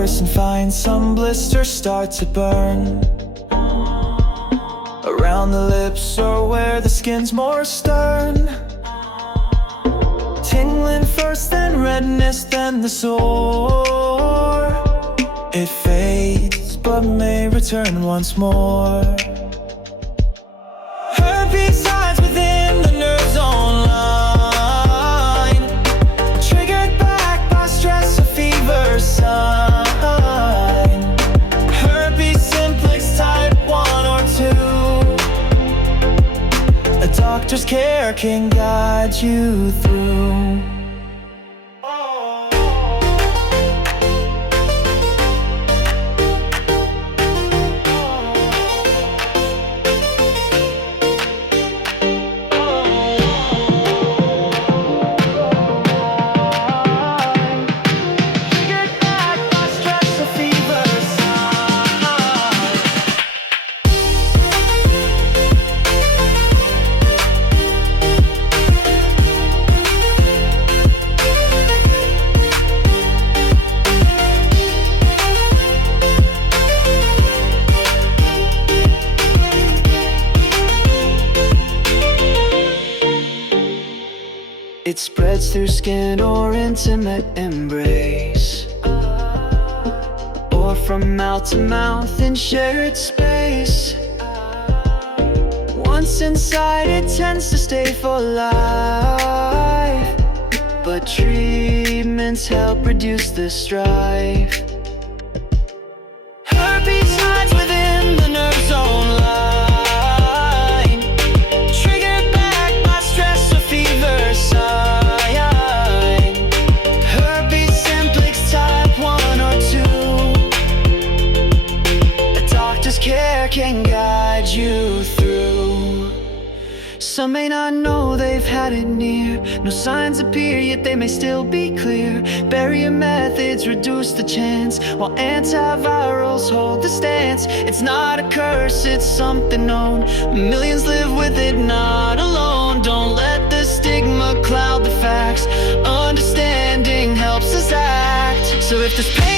person finds some blisters start to burn around the lips or where the skin's more stern. Tingling first, then redness, then the sore. It fades, but may return once more. Herpes hides within the nerve zone line, triggered back by stress or fever sign. Herpes simplex type 1 or 2. A doctor's care can guide you through. It spreads through skin or intimate embrace, or from mouth to mouth in shared space. Once inside, it tends to stay for life, but treatments help reduce the strife. Herpes hides within the nerve zone line, triggered back by stress or fever sign. Herpes simplex type 1 or 2. A doctor's care can guide you through. Some may not know they've had it near. No signs appear, yet they may still be clear. Barrier methods reduce the chance, while antivirals hold the stance. It's not a curse, it's something known. Millions live with it, not alone. Don't let the stigma cloud the facts. Understanding helps us act. So if there's pain